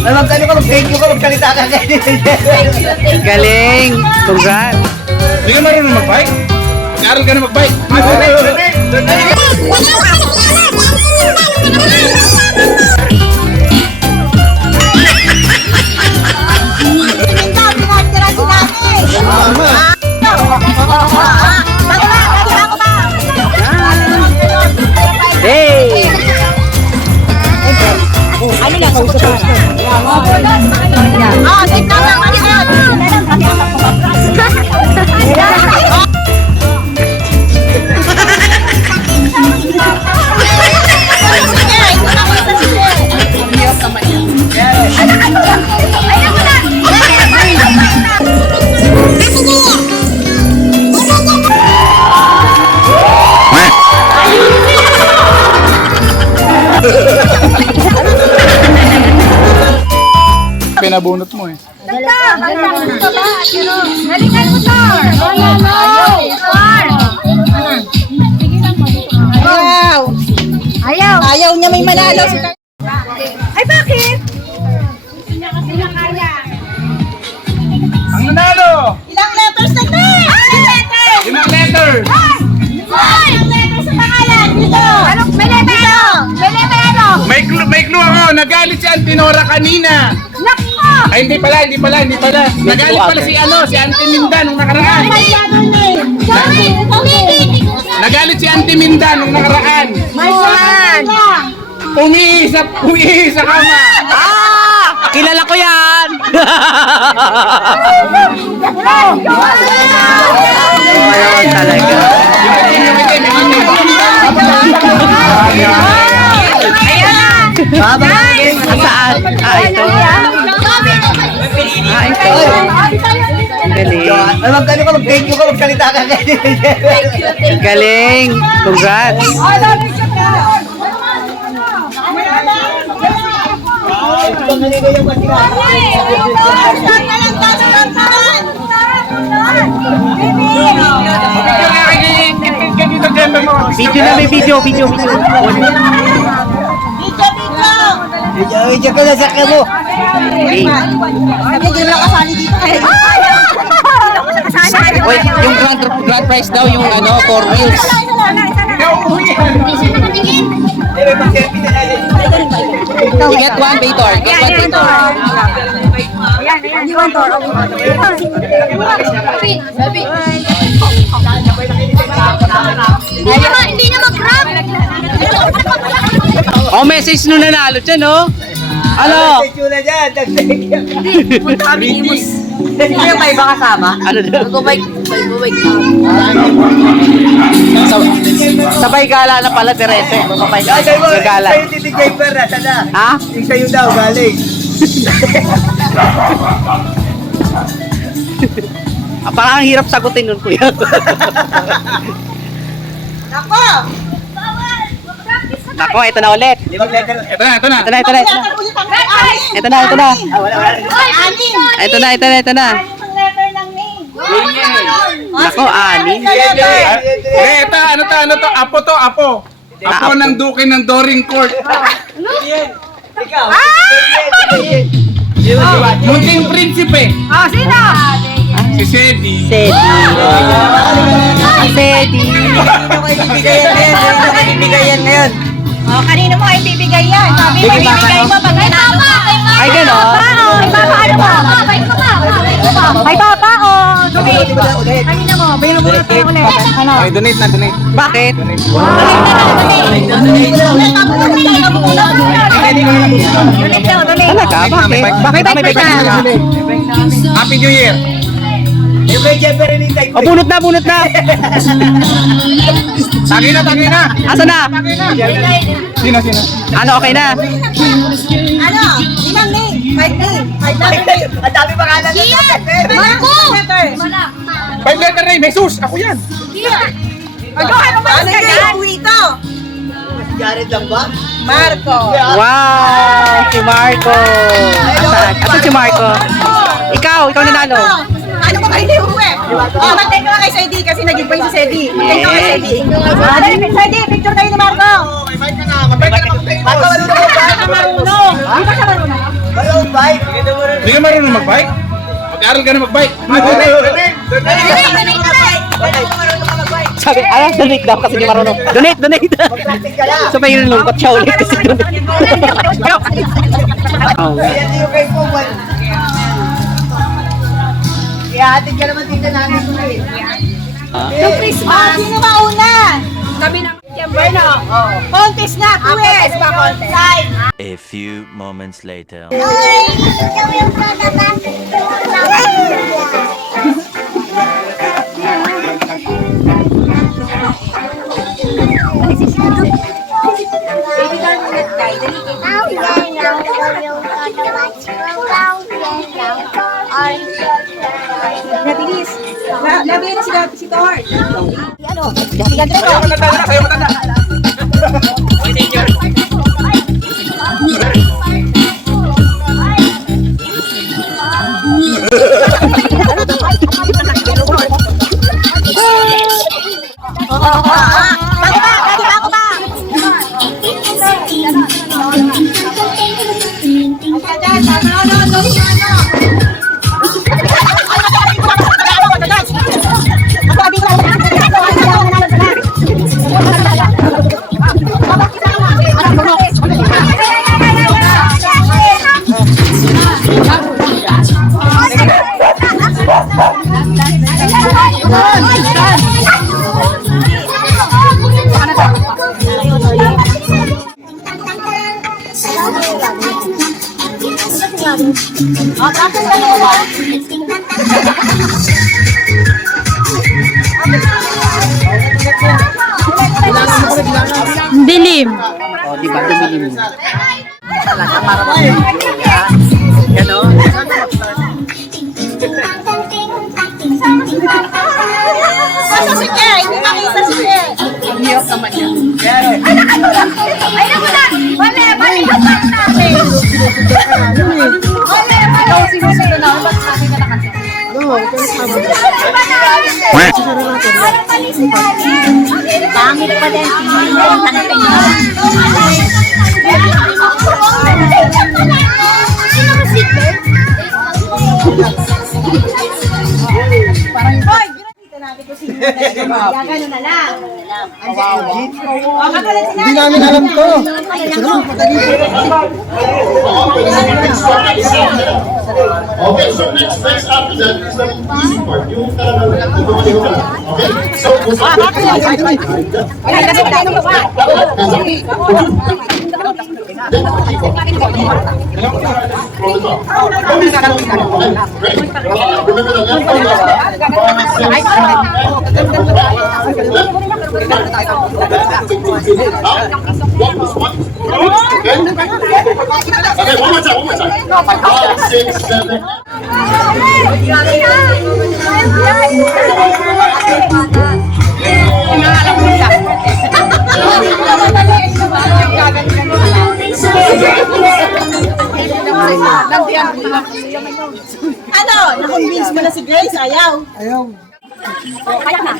Magkano ko, thank you ko, magkalita ka ganyan. Galing. Congrats. Hindi ka marunong mag-bike? Mag-aaral ka na mag-bike? Hey! Ano lang, kausap ka na. Take na lang. Pinabunot mo eh. Ayaw niya may manalo. Ay, bakit? Ang nanalo! Ilang letters na ito? Ilang letter? Ilang letters sa pangalan? Dito. May letter ano? May letter ano? May clue ako. Nagalit si Antinora kanina. Nako! Ay, hindi pala. Nagalit pala si Auntie Minda nung nakaraan. Nagalit si Auntie Minda nung nakaraan. Mayan! Umihi sa kama. Kilala ko yan! Ayun talaga. Saan? Ito. Ito. Ang galing. Magkano ko, thank you ko, magkalita ka ganyan. Galing. Congrats. Video na, may video. Video ka na sa kamo. Hey. Hindi lang kasali dito. Wait, yung grand prize daw, yung 4 wheels. You get one, Vitor. Hindi na mag-grab. Oh, message nung nanalo dyan, oh. Ano? Tsula dyan, Hindi yung may iba kasama. Ano daw? Mag-bike Sabay gala na pala, Terese. Sabay gala. Sa'yo titigay pera, sana. Ha? Yung sa'yo daw, galing. Parang ang hirap sagutin nun, kuya. Nako! Nako, ito na ulit. Limang letter. Ito na. Ito na. Wala. Ito na. Ang letter ng name. Nako, ani. Ano to? Apo. Apo ng duke ng Doring Court. Ikaw. Munting prinsipe. Oh, sino? Si Sedi. Sedi. Sedi. Ibigayan ngayon. Oh, kanino mo ay bibigay yan? Sabi mo, bibigay mo pag nanalo. Ay, gano'n? Ay, papa, ano ba? Ay, papa, donate. Kanino mo? Bayan mo na tayo ulit. Ano? Okay, donate na. Bakit? Talaga? Bakit? Bakit may pagkakas? Happy New Year. Yung kay Jeffery Nintay. O, bunot na. Tagay na. Asa na? Sino? Ano, okay na? Ano? Ilang name? 5 name. 5 letter. Ang dami pangalan. Marco! Five letter name, Jesus. Ako yan. Ano ba? Ano yung ito? Jared lang ba? Marco. Wow! Si Marco! Asan si Marco? Ikaw nanalo. Ano ba kayo yung uwi? Oh, mag-take ka kay Sedi kasi nag-give point si Sedi. Mag-take ka kay Sedi. Sedi, picture tayo ni Marco. May mic ka na. Marco, marunong ka ba? Marunong. Di ba siya marunong? Balong bike. Hindi ka marunong mag-bike? Mag-aaral ka na mag-bike. Sabi, donate daw kasi di marunong. Donate! Plastic ka lang. So may nilungkot siya ulit kasi donate. Ayan yung kay po. Ihatid ka naman dito namin ko na eh. Christmas. Sino mauna? Sabi ng September na. Contest na. Contest pa, contest. A few moments later. Nabilis. Labi na si Thor. Ano? Sa'yo matanda. Dilim. O, di ba? Dumili mo. Kasi si Che, hindi makita si Che. Hirap naman yan. Ay, naku na! Wala, mali yung bag namin. Wala, mali. Ikaw sinusunod na ako, ba't sabi ka nakanta? Parang mali si Dali. Pangit pa din. Sino si Che? Hoy! Gano'n na lang. Hindi namin alam to. Okay, so next after that is the easy part. Yung okay, so okay, one more time. 5, 6, 7. Ano? Na-convince mo na si Grace? Ayaw. Ayaw. Kaya na.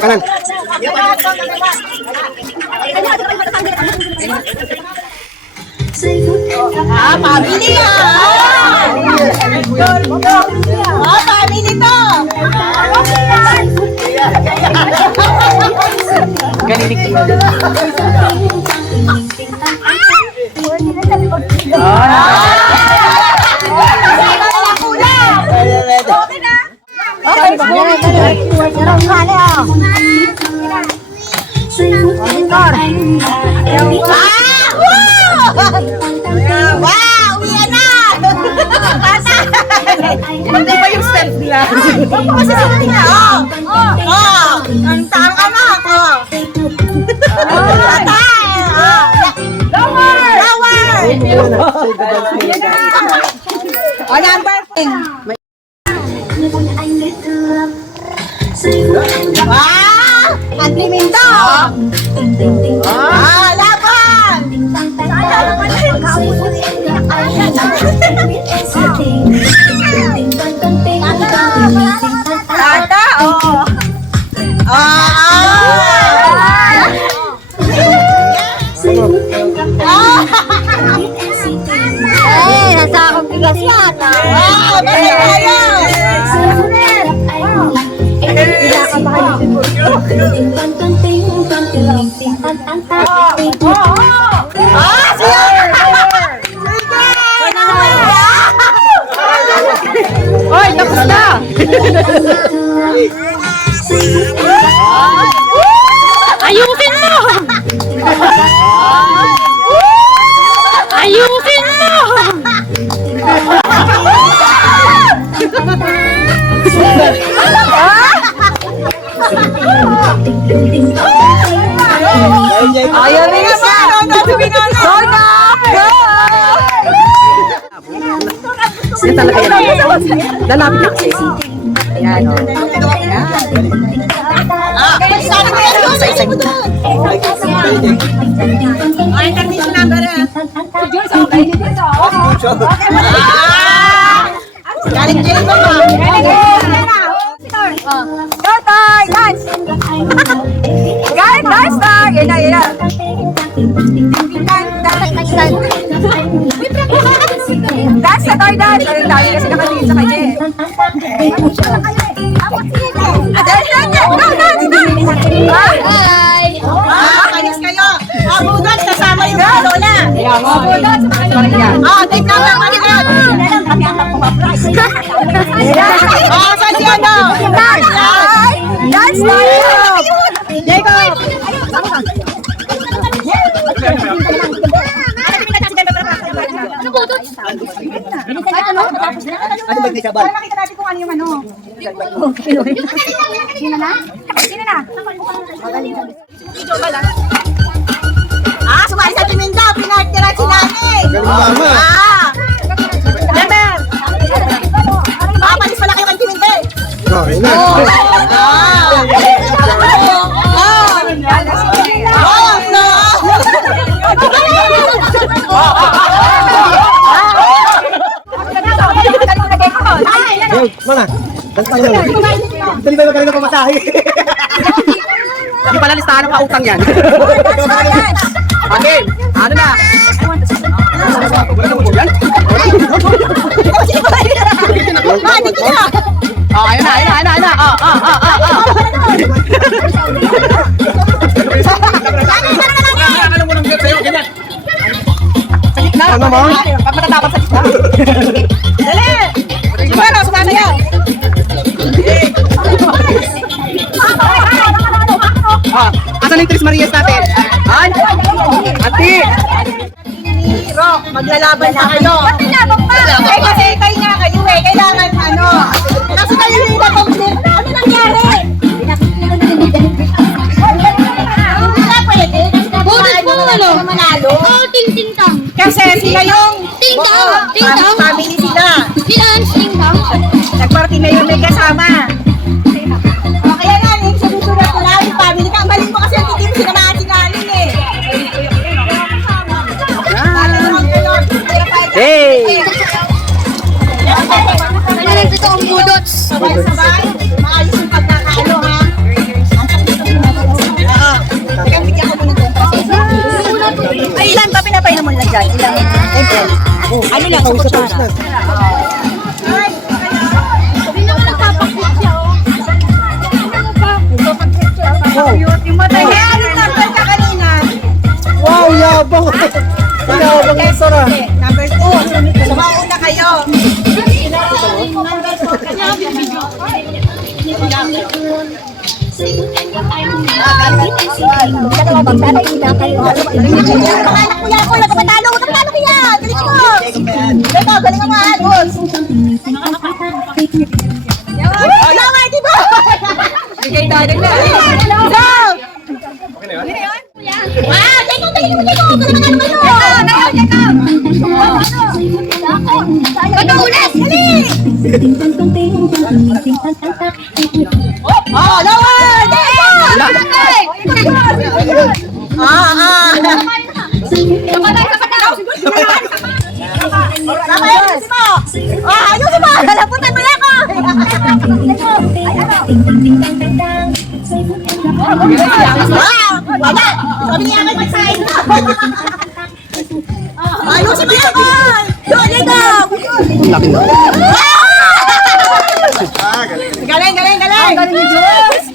Kanan. Pamili yan! Pamili to! Ganilig ko. Wow! Uwi na! Hindi ba yung step nila? Kasi sila nila, Kantaan ka na ako! Tatay! Lower! O, number 10. Wow! Antiminto! Laban! Tata, oo. Eh, nasa akong bigas yan. Balik tayo. Oy, tapos na! Ayusin mo! Ayusin mo! Ayaw rin isa. Yan talaga yan. Lalapit na kasi. Yan, o. Dance! Guys, dance na! Yan na, yan na. Dance na tayo, dance. Ang dami kasi nakatingin sa kanya eh. Dance, dance, dance, dance. Kanis kayo. Budol, kasama yung mga lola. Budol, sama kayo lola. Take number, manikot. Saan si ano? Dance tayo. Jacob. Ano ba yung sabal? Para makita natin kung ano yung ano. Sino na? Sino na? Video ba lang? Sumali sa Timinda. Pinartira si Nani. Mama. Number. Palis pala kayo kay Timinda. Yun na. Mana? Basta yun. Dali ba magaling na pamasahe? Hindi pala listahan ng pautang yan. Akin, ano na? Oh, ayun na, ayun na, ayun na, ayun na. Ano mo? Pag matatapos sa gitna. Dali! Sumano, sumano yan! Asan yung Tres Marias natin? Ay! Ati! Rock, maglalaban na kayo. Ba't nilabang pa? Eh kasi kayo nga kayo eh. Kailangan ano. Kasi kayo yung nabang-sit. Ano nangyari? Bonus po ano? Manalo. Oo, ting-ting-tang. Kasi sila yung Ting-tang, ting-tang. family sila. Silaan, ting-tang. Nagparty na yung may kasama. O kaya nga, yung susunod ko na yung family ka. Ang balik mo kasi ang titim sinamahan si Nanin eh. Hey! Ano lang ito ang budots? Sabay-sabay, maayos yung pagkakaalo ha. Teka, bigyan ko muna doon. Ay, ilan ba pinapainom mo lang dyan? Ilan? Ano lang, sa kutsara? Hindi naman nagpapakit siya, oh. Yung matay. Kaya ano number ka kanina? Wow, yabang! Yabang yung sara. Number 2. So, mauna kayo. Number 2. Kanya ang video. Galing ang mga agos. Yawa, di ba? Bigay tayo na. Go! Jacob, tingin mo, Jacob. Pag-ulas! Dali! Lower! Kapatay! Ayusin mo! Lalaputan mo na ako! Wala! Sabi niya ako magsahin ka! Ayusin mo na ako! Dito! Laki na. Galing! Galing ni Jules!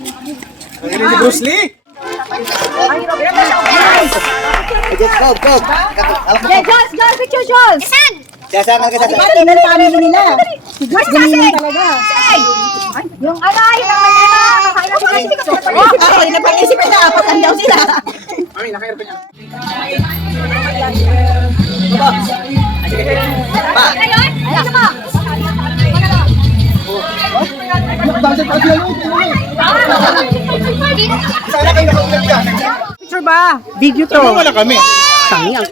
Galing ni Bruce Lee. Go. Jules! Picture, Jules! Sasakan ka sa Pati ng family nila. Si Jules, ganyan talaga. Yung alay, kakain na pag-isip na, apat daw sila. Picture ba? Video to. Wala kami. Tangi ang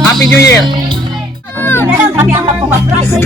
Happy New Year! Kami ang magpapaprise.